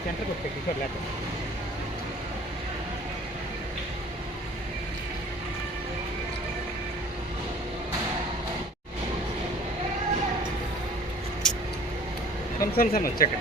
ఈ సెంటర్ కొట్టే కిషోర్ లేక కొంచెం సార్ వచ్చాక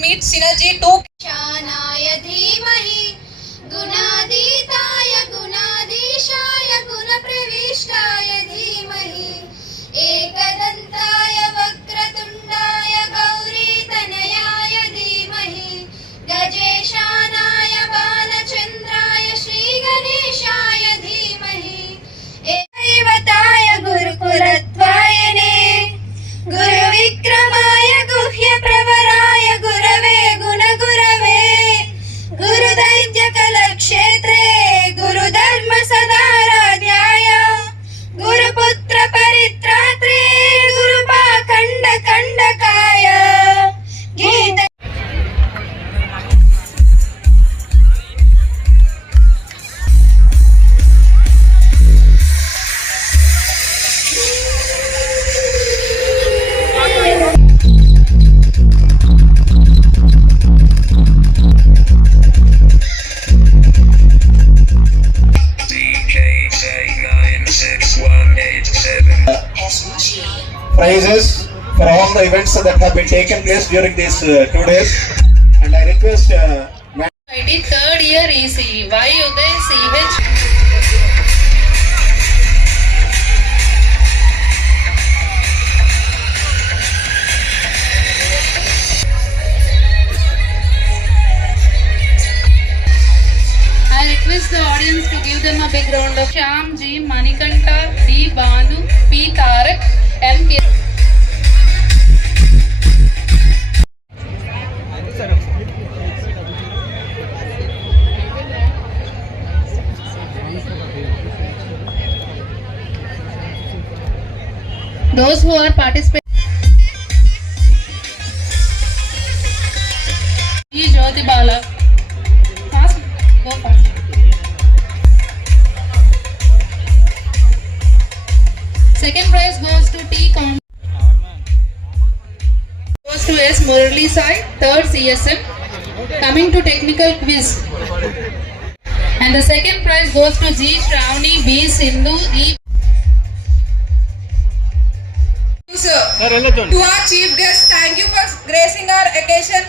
made synergy to prizes for all the events that have been taken place during these uh, two days. And I request uh, Ma- IT third year ECE. Why Uday CH? I request the audience to give them a big round of Sham G, Manikanta, D, Banu, P, Tarak, and K. Those who are participating. quiz. And the second prize goes to G. Shravani B. Sindhu E. Sir, to our chief guest, thank you for gracing our occasion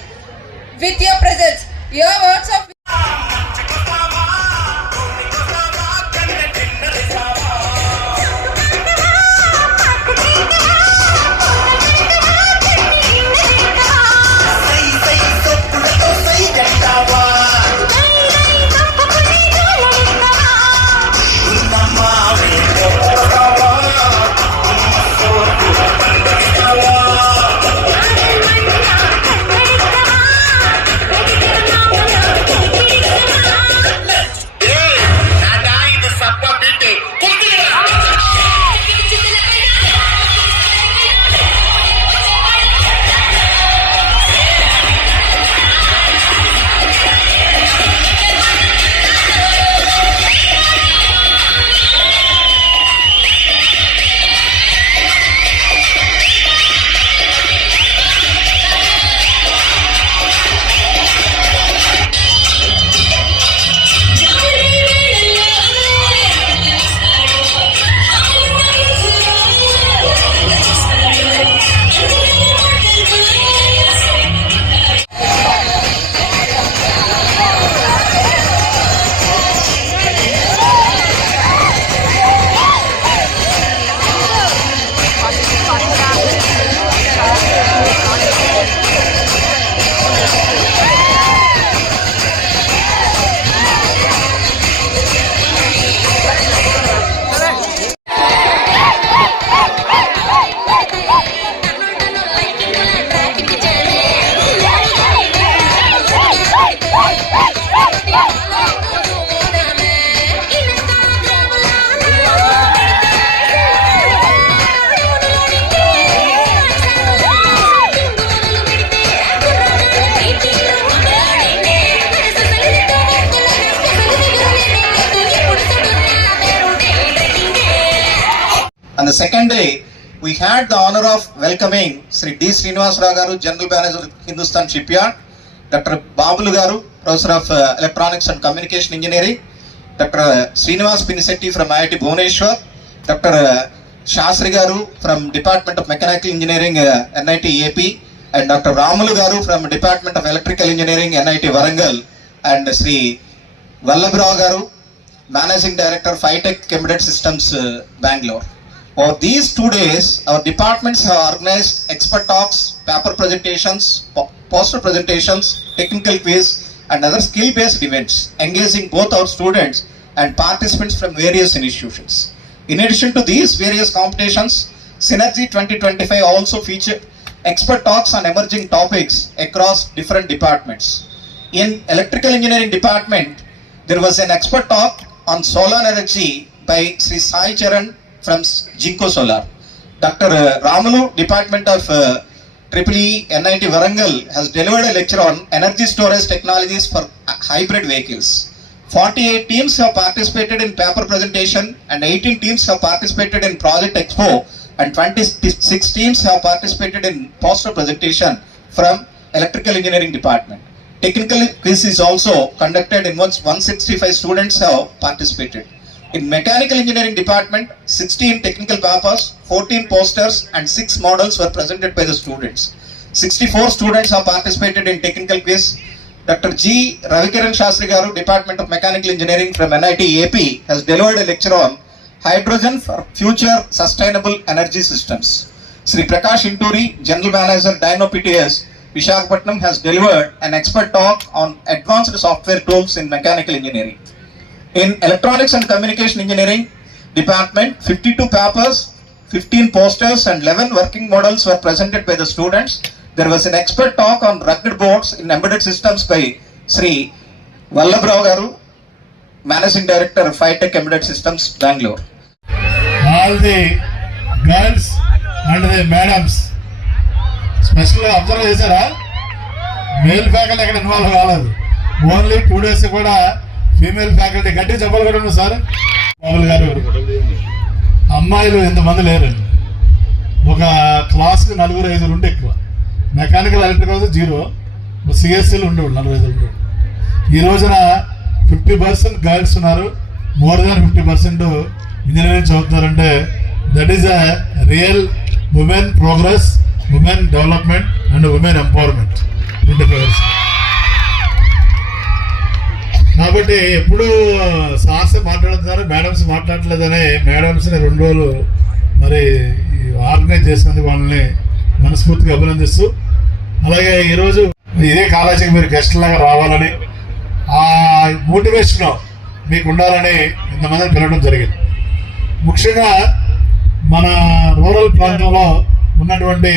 with your presence. Your words of Bye. On the second day, we had the honor of welcoming Sri D. Srinivas Rao garu, General Manager, Hindustan Shipyard, Dr. Babulu garu, Professor of uh, Electronics and Communication Engineering, Dr. Srinivas Pinisetti from IIT Bhubaneswar, Dr. uh, Shastri garu from Department of Mechanical Engineering, uh, NIT AP, and Dr. Ramulu garu from Department of Electrical Engineering, NIT Varangal, and Sri Vallabhrao garu, Managing Director, Phytech For these two days, our departments have organized expert talks, paper presentations, poster presentations, technical quiz, and other skill-based events, engaging both our students and participants from various institutions. In addition to these various competitions, Synergy 2025 also featured expert talks on emerging topics across different departments. In electrical engineering department, there was an expert talk on solar energy by Sri Sai Charan from Jinko Solar. Dr. Ramalu, Department of uh, EEE NIT Varangal has delivered a lecture on energy storage technologies for hybrid vehicles. 48 teams have participated in paper presentation and 18 teams have participated in project expo and 26 teams have participated in poster presentation from electrical engineering department. Technical quiz is also conducted in which 165 students have participated. In mechanical engineering department, 16 technical papers, 14 posters and 6 models were presented by the students. 64 students have participated in technical quiz. Dr. G. Ravikaran Shastri Department of Mechanical Engineering from NIT AP has delivered a lecture on hydrogen for future sustainable energy systems. Sri Prakash Inturi, General Manager Dyno PTS, Vishakhapatnam has delivered an expert talk on advanced software tools in mechanical engineering. In Electronics and Communication Engineering Department, 52 papers, 15 posters and 11 working models were presented by the students. There was an expert talk on rugged boards in embedded systems by Sri Vallabhrao Garu, Managing Director of fitech Embedded Systems, Bangalore. all the girls and the madams special observe చేశారా male faculty ఎక్కడ involve కాలేదు only two days కూడా female faculty గట్టి చెప్పలు కూడా sir? Babul గారు అమ్మాయిలు ఎంతమంది లేరు. ఒక క్లాస్కి నలుగురు ఐదుగురు ఉంటే ఎక్కువ. Mechanical electricals zero. సిఎస్సీలు ఉండేవాళ్ళు నలుగురు ఐదు ఉండేవాళ్ళు. ఈ రోజున ఫిఫ్టీ పర్సెంట్ గర్ల్స్ ఉన్నారు. More than fifty percent engineering చదువుతున్నారంటే that is a real women progress women development and women empowerment twenty five కాబట్టి ఎప్పుడు సార్స్ మాట్లాడుతున్నారు మేడమ్స్ మాట్లాడలేదనే మేడమ్స్ని రెండు రోజులు మరి ఆర్గనైజ్ చేసినందుకు వాళ్ళని మనస్ఫూర్తిగా అభినందిస్తూ అలాగే ఈరోజు ఇదే కాలేజీకి మీరు గెస్ట్ లాగా రావాలని ఆ మోటివేషన్ మీకు ఉండాలని ఇంతమందిని పిలవడం జరిగింది. ముఖ్యంగా మన రూరల్ ప్రాంతంలో ఉన్నటువంటి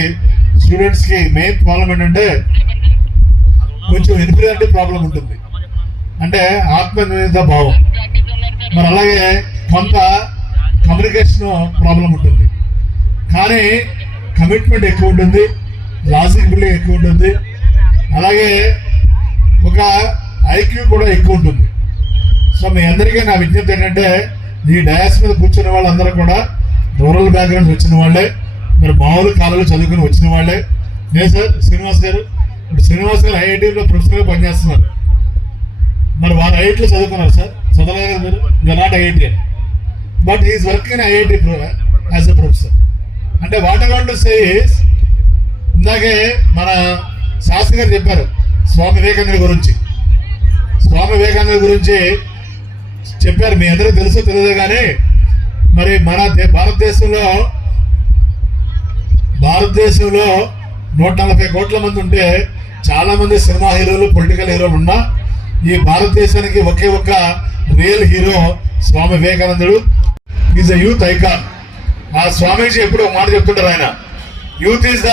స్టూడెంట్స్కి మెయిన్ ప్రాబ్లం ఏంటంటే కొంచెం ఇన్ఫీరియారిటీ ప్రాబ్లం ఉంటుంది. అంటే ఆత్మనిర్ణీత భావం. మరి అలాగే కొంత కమ్యూనికేషన్ ప్రాబ్లం ఉంటుంది. కానీ కమిట్మెంట్ ఎక్కువ ఉంటుంది లాజిక్ బిల్డింగ్ ఎక్కువ ఉంటుంది. అలాగే ఒక ఐక్యూ కూడా ఎక్కువ ఉంటుంది. సో మీ అందరికీ నా విజ్ఞప్తి ఏంటంటే ఈ డయాస్ మీద కూర్చున్న వాళ్ళందరూ కూడా రూరల్ బ్యాక్గ్రౌండ్స్ వచ్చిన వాళ్ళే మరి మామూలు కాలంలో చదువుకుని వచ్చిన వాళ్ళే. నేను సార్ శ్రీనివాస్ గారు శ్రీనివాస్ గారు ఐఐటీలో ప్రొఫెసర్గా పనిచేస్తున్నారు. మరి వారు ఐఐటీలో చదువుకున్నారు సార్. చదవలేదు మీరు? You're not IIT but is working in IIT as a professor అంటే వాట్ ఐ వాంట్ సేస్ ఇందాకే మన శాస్త్రి గారు చెప్పారు స్వామి వివేకానంద గురించి. స్వామి వివేకానంద గురించి చెప్పారు మీ అందరూ తెలుసో తెలియదు కానీ మరి మన భారతదేశంలో భారతదేశంలో నూట నలభై కోట్ల మంది ఉంటే చాలా మంది సినిమా హీరోలు పొలిటికల్ హీరోలు ఉన్నా ఈ భారతదేశానికి ఒకే ఒక్క రియల్ హీరో స్వామి వివేకానందుడు. ఈజ్ అ యూత్ ఐకాన్ ఆ స్వామీజీ ఎప్పుడు ఒక మాట చెప్తుంటారు ఆయన. Youth is the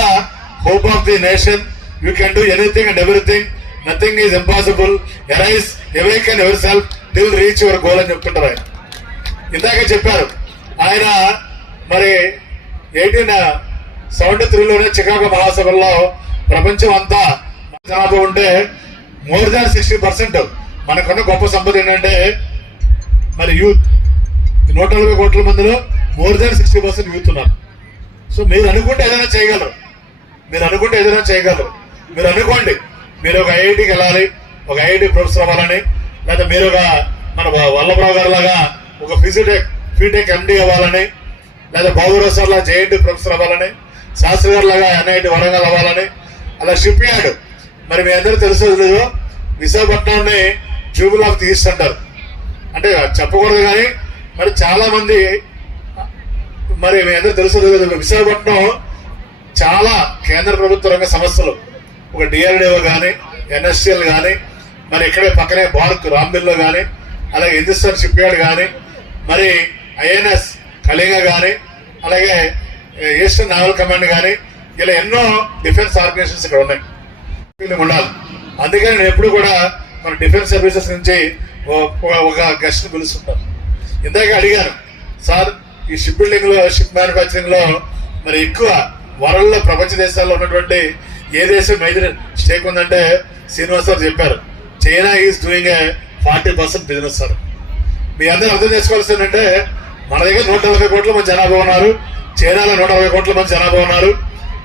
hope of the nation you can do anything and everything nothing is impossible arise can ever self till reach your goal అని చెప్తుంటారు ఆయన. ఇందాక చెప్పారు. ఆయన మరి ఎయిటీన్ సెవెంటీ త్రీలోనే చికాగో మహాసభల్లో ప్రపంచం అంతా జనాభా ఉంటే మోర్ దాన్ సిక్స్టీ పర్సెంట్ మనకున్న గొప్ప సంపద ఏంటంటే మరి యూత్. నూట నలభై కోట్ల మందిలో more than sixty percent youth ఉన్నారు. సో మీరు అనుకుంటే ఏదైనా చేయగలరు. మీరు అనుకుంటే ఏదైనా చేయగలరు. మీరు అనుకోండి మీరు ఒక ఐఐటికి వెళ్ళాలి ఒక ఐఐటి ప్రొఫెసర్ అవ్వాలని లేదా మీరు ఒక మన వల్లభరావు గారు లాగా ఒక ఫిజిటెక్ ఫీటెక్ ఎండి అవ్వాలని లేదా బాబురావు సార్ లాగా జేఎన్టీ ప్రొఫెసర్ అవ్వాలని శాస్త్రి గారు లాగా ఎన్ఐటి వరంగల్ అవ్వాలని అలా షిప్ యార్డ్ మరి మీ అందరూ తెలుసు లేదు విశాఖపట్నాన్ని జూబుల్ ఆఫ్ ది అంటారు. అంటే చెప్పకూడదు కానీ మరి చాలా మంది మరి మీ అందరూ తెలుసు లేదు విశాఖపట్నం చాలా కేంద్ర ప్రభుత్వ రంగ సంస్థలు. ఒక డిఆర్డిఓ కానీ ఎన్ఎస్సిఎల్ కానీ మరి ఇక్కడే పక్కనే బార్క్ రాంబిల్లో కానీ అలాగే హిందుస్థాన్ షిప్ యార్డ్ కానీ మరి ఐఎన్ఎస్ కళింగ కానీ అలాగే ఈస్టర్న్ నావల్ కమాండ్ కానీ ఇలా ఎన్నో డిఫెన్స్ ఆర్గనైజేషన్స్ ఇక్కడ ఉన్నాయి. ఉండాలి. అందుకని నేను ఎప్పుడు కూడా మన డిఫెన్స్ సర్వీసెస్ నుంచి ఒక- గెస్ట్ని పిలుస్తుంటాను. ఇందాక అడిగాను సార్ ఈ షిప్ బిల్డింగ్లో షిప్ మ్యానుఫ్యాక్చరింగ్లో మరి ఎక్కువ వరల్డ్లో ప్రపంచ దేశాల్లో ఉన్నటువంటి ఏ దేశం మేజర్ స్టేక్ ఉందంటే శ్రీనివాస్ గారు చెప్పారు. China is doing a forty percent business sir మీ అందరూ అర్థం చేసుకోవాల్సి ఏంటంటే మన దగ్గర నూట నలభై కోట్ల మంది జనాభా ఉన్నారు. చైనాలో నూట నలభై కోట్ల మంది జనాభా ఉన్నారు.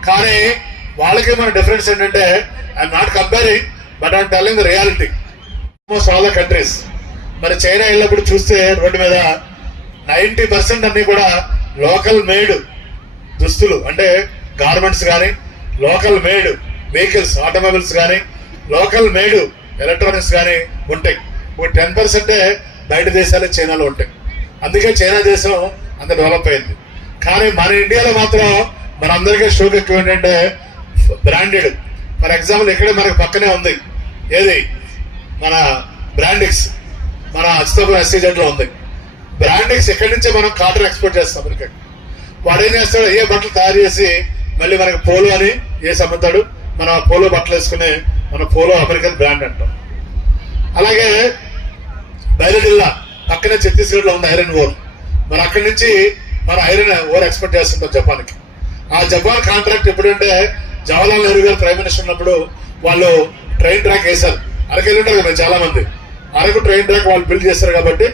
కానీ వాళ్ళకి మన డిఫరెన్స్ ఏంటంటే I'm not comparing but I'm telling the reality almost all the countries మరి చైనా వెళ్ళినప్పుడు చూస్తే రోడ్డు మీద నైంటీ పర్సెంట్ అన్ని కూడా లోకల్ మేడ్ దుస్తులు. అంటే గార్మెంట్స్ కానీ లోకల్ మేడ్ వెహికల్స్ ఆటోమొబైల్స్ కానీ లోకల్ మేడ్ ఎలక్ట్రానిక్స్ కానీ ఉంటాయి. ఒక టెన్ పర్సెంటే బయట దేశాలే చైనాలో ఉంటాయి. అందుకే చైనా దేశం అంత డెవలప్ అయింది. కానీ మన ఇండియాలో మాత్రం మన అందరికీ షోక్ ఎక్కువ ఏంటంటే బ్రాండెడ్ ఫర్ ఎగ్జాంపుల్ ఇక్కడే మనకు పక్కనే ఉంది. ఏది? మన బ్రాండిక్స్. మన అచితాపురం ఎస్టీజెంట్లో ఉంది. బ్రాండిక్స్ ఎక్కడి నుంచే మనం కాటన్ ఎక్స్పోర్ట్ చేస్తాం అమెరికాకి వాడు ఏం చేస్తాడు? ఏ బట్టలు తయారు చేసి మళ్ళీ మనకి పోలో అని ఏ అమ్ముతాడు మన పోలో బట్టలు వేసుకుని మన పోలో అమెరికన్ బ్రాండ్ అంటాం. అలాగే బైరడిల్లా పక్కనే ఛత్తీస్గఢ్లో ఉంది ఐరన్ ఓర్. మన అక్కడి నుంచి మన ఐరన్ ఓర్ ఎక్స్పోర్ట్ చేస్తుంటాం జపాన్కి. ఆ జపాన్ కాంట్రాక్ట్ ఎప్పుడంటే జవహర్లాల్ నెహ్రూ గారు ప్రైమ్ మినిస్టర్ ఉన్నప్పుడు వాళ్ళు ట్రైన్ ట్రాక్ వేశారు. అరకెళ్ళి ఉంటారు కదా చాలా మంది అరకు ట్రైన్ ట్రాక్ వాళ్ళు బిల్డ్ చేస్తారు కాబట్టి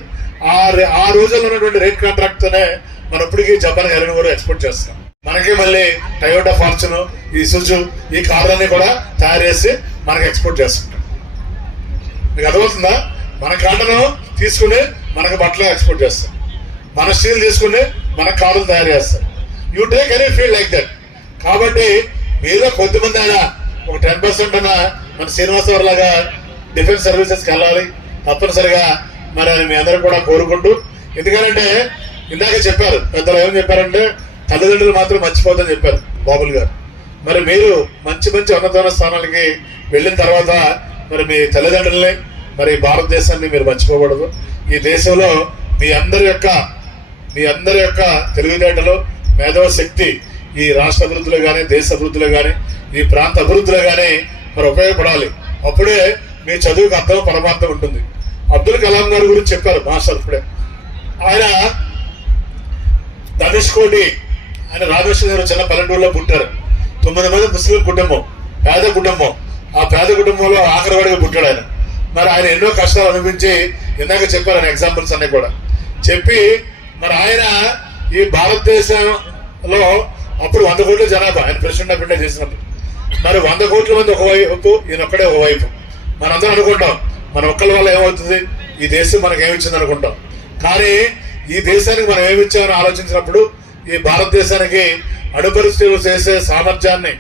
ఆ ఆ రోజుల్లో ఉన్నటువంటి రేట్ కాంట్రాక్ట్ తోనే మనం ఇప్పటికీ జపాన్ ఐరన్ కూడా ఎక్స్పోర్ట్ చేస్తాం మనకి మళ్ళీ టయోటా ఫార్చున్ ఈ సుజు ఈ కార్లన్నీ కూడా తయారు చేసి మనకి ఎక్స్పోర్ట్ చేస్తుంటాం. మీకు అర్థమవుతుందా? మన కాటను తీసుకుని మనకు బట్టలు ఎక్స్పోర్ట్ చేస్తాం మన స్టీల్ తీసుకుని మన కార్లు తయారు చేస్తాం you take any field like that కాబట్టి మీలో కొద్దిమంది అయినా ఒక టెన్ పర్సెంట్ ఉన్న మన శ్రీనివాసరావు లాగా డిఫెన్స్ సర్వీసెస్కి వెళ్ళాలి తప్పనిసరిగా మరి అని మీ అందరూ కూడా కోరుకుంటూ ఎందుకంటే ఇందాక చెప్పారు పెద్దలు ఏమని చెప్పారంటే తల్లిదండ్రులు మాత్రం మర్చిపోతుందని చెప్పారు బాబుల్ గారు. మరి మీరు మంచి మంచి ఉన్నతమైన స్థానాలకి వెళ్ళిన తర్వాత మరి మీ తల్లిదండ్రుల్ని మరి భారతదేశాన్ని మీరు మర్చిపోకూడదు. ఈ దేశంలో మీ అందరి యొక్క మీ అందరి యొక్క తెలివితేటలు మేధవ శక్తి ఈ రాష్ట్ర అభివృద్ధిలో కానీ దేశ అభివృద్ధిలో కానీ ఈ ప్రాంత అభివృద్ధిలో కానీ మరి ఉపయోగపడాలి. అప్పుడే మీ చదువుకు అర్థం పరమార్థం ఉంటుంది. అబ్దుల్ కలాం గారి గురించి చెప్పారు మాస్టర్ ఇప్పుడే. ఆయన ధనుష్కోటి ఆయన రామేశ్వర గారు చిన్న పల్లెటూరులో పుట్టారు. తొమ్మిది మంది ముస్లిం కుటుంబం పేద కుటుంబం. ఆ పేద కుటుంబంలో ఆఖరివాడిగా పుట్టాడు ఆయన. మరి ఆయన ఎన్నో కష్టాలు అనిపించి ఇందాక చెప్పారు ఆయన ఎగ్జాంపుల్స్ అన్ని కూడా. చెప్పి మరి ఆయన ఈ భారతదేశంలో అప్పుడు వంద కోట్ల జనాభా ఆయన ప్రెసిడెంట్ ఆఫ్ ఇండియా చేసినప్పుడు. మరి వంద కోట్ల మంది ఒకవైపు ఈయన ఒక్కడే ఒకవైపు. మనందరం అనుకుంటాం మన ఒక్కల వల్ల ఏమవుతుంది? ఈ దేశం మనకి ఏమిచ్చింది అనుకుంటాం కానీ ఈ దేశానికి మనం ఏమిచ్చామని ఆలోచించినప్పుడు ఈ భారతదేశానికి అణుపరిస్థితులు చేసే సామర్థ్యాన్ని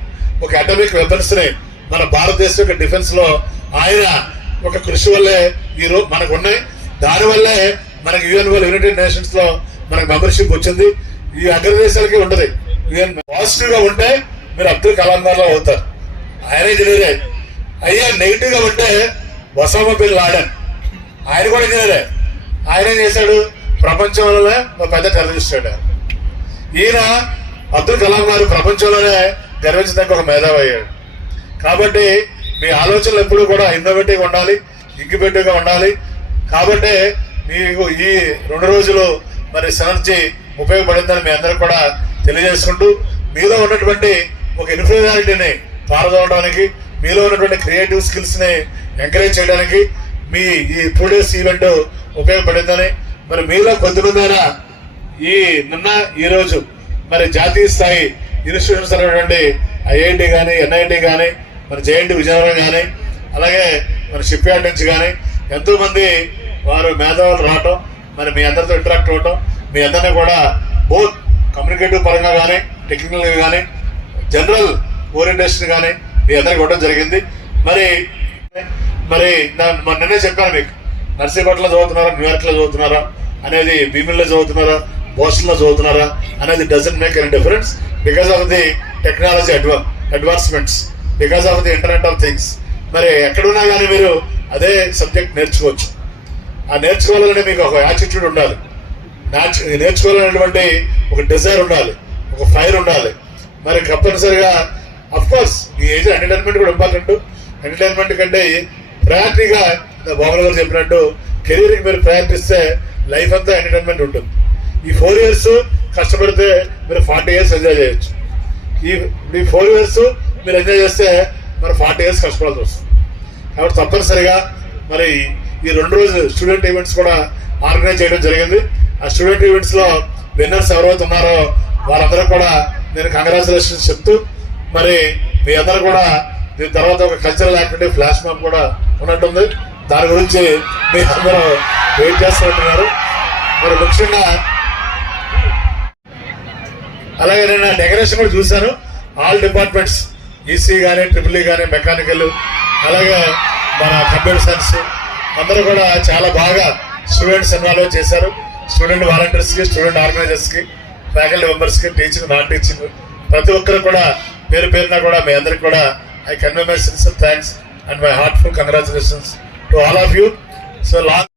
ఒక అటమిక్ వెపన్స్ని మన భారతదేశం యొక్క డిఫెన్స్లో ఆయన ఒక కృషి వల్లే ఈ మనకు ఉన్నాయి. దానివల్లే మనకి యుఎన్ వల్ల యునైటెడ్ నేషన్స్లో మనకు మెంబర్షిప్ వచ్చింది. ఈ అగ్రదేశాలకి ఉండదు పాజిటివ్గా ఉంటే మీరు అబ్దుల్ కలాం గారు అవుతారు. ఆయన ఇంజనీరే. అయ్యా నెగిటివ్గా ఉంటే వసామ బిన్ లాడన్. ఆయన కూడా ఇంజనీరే. ఆయన ఏం చేశాడు? ప్రపంచంలోనే ఒక పెద్ద టెర్రరిస్ట్ ఈయన అబ్దుల్ కలాం గారు ప్రపంచంలోనే గర్వించడానికి ఒక మేధావి అయ్యాడు. కాబట్టి మీ ఆలోచనలు ఎప్పుడు కూడా ఇన్నోవేటివ్గా ఉండాలి ఇంక్యుబేటివ్గా ఉండాలి. కాబట్టి మీకు ఈ రెండు రోజులు మరి సెనర్జీ ఉపయోగపడిందని మీ అందరూ కూడా తెలియజేసుకుంటూ మీలో ఉన్నటువంటి ఒక ఇన్ఫీరియారిటీని పారదోవడానికి మీలో ఉన్నటువంటి క్రియేటివ్ స్కిల్స్ని ఎంకరేజ్ చేయడానికి మీ ఈ టూ డేస్ ఈవెంట్ ఉపయోగపడిందని మరి మీలో కొద్దిమందైనా ఈ నిన్న ఈ రోజు మరి జాతీయ స్థాయి ఇన్స్టిట్యూషన్స్ అనేటువంటి ఐఐటి కానీ ఎన్ఐటి కానీ మన జేఎన్టి విజయనగరం కానీ అలాగే మన షిప్ యార్డ్ నుంచి కానీ ఎంతోమంది వారు మేధావులు రావటం మరి మీ అందరితో ఇంటరాక్ట్ అవ్వటం మీ అందరినీ కూడా బోత్ కమ్యూనికేటివ్ పరంగా కానీ టెక్నికల్గా కానీ జనరల్ ఓరియంటేషన్ కానీ మీ అందరికి ఇవ్వడం జరిగింది. మరి మరి నా- నిన్నే చెప్పాను మీకు. నర్సీపట్నంలో చదువుతున్నారా న్యూయార్క్లో చదువుతున్నారా అనేది భీమిల్లో చదువుతున్నారా బోస్టన్లో చదువుతున్నారా అనేది doesn't make any difference because of the technology అడ్వా advancements because of the internet of things మరి ఎక్కడున్నా కానీ మీరు అదే సబ్జెక్ట్ నేర్చుకోవచ్చు. ఆ నేర్చుకోవాలనే మీకు ఒక యాటిట్యూడ్ ఉండాలి. నేర్చుకోవాలనేటువంటి ఒక డిజైర్ ఉండాలి ఒక ఫైర్ ఉండాలి. మరి తప్పనిసరిగా అఫ్కోర్స్ ఈ ఏజ్ ఎంటర్టైన్మెంట్ కూడా ఇంపార్టెంట్ ఎంటర్టైన్మెంట్ కంటే ప్రయారిటీగా బాబుల గారు చెప్పినట్టు కెరీర్కి మీరు ప్రయారిటీ ఇస్తే లైఫ్ అంతా ఎంటర్టైన్మెంట్ ఉంటుంది. ఈ ఫోర్ ఇయర్స్ కష్టపడితే మీరు ఫార్టీ ఇయర్స్ ఎంజాయ్ చేయొచ్చు. ఈ ఈ ఫోర్ ఇయర్స్ మీరు ఎంజాయ్ చేస్తే మరి ఫార్టీ ఇయర్స్ కష్టపడాల్సి వస్తుంది. కాబట్టి తప్పనిసరిగా మరి ఈ రెండు రోజు స్టూడెంట్ ఈవెంట్స్ కూడా ఆర్గనైజ్ చేయడం జరిగింది. ఆ స్టూడెంట్ ఈవెంట్స్లో విన్నర్స్ ఎవరైతే ఉన్నారో వారందరూ కూడా నేను కంగ్రాచులేషన్స్ చెప్తూ మరి మీ అందరూ కూడా దీని తర్వాత ఒక కల్చరల్ యాక్టివిటీ ఫ్లాష్ మాప్ కూడా ఉన్నట్టుంది. దాని గురించి మీ అందరూ వెయిట్ చేస్తున్నట్టున్నారు. మరి ముఖ్యంగా అలాగే నేను డెకరేషన్ కూడా చూశాను. ఆల్ డిపార్ట్మెంట్స్ ఈసీ కానీ ట్రిపుల్ ఈ కానీ మెకానికల్ అలాగే మన కంప్యూటర్ సైన్స్ అందరూ కూడా చాలా బాగా స్టూడెంట్స్ ఇన్వాల్వ్ చేశారు. స్టూడెంట్ వాలంటీర్స్కి స్టూడెంట్ ఆర్గనైజర్స్కి ఫ్యాకల్టీ మెంబర్స్కి టీచింగ్ నాన్ టీచింగ్ ప్రతి ఒక్కరు కూడా పేరు పేరున కూడా మీ అందరికి కూడా I convey my sincere thanks and my heartful congratulations to all of you. So last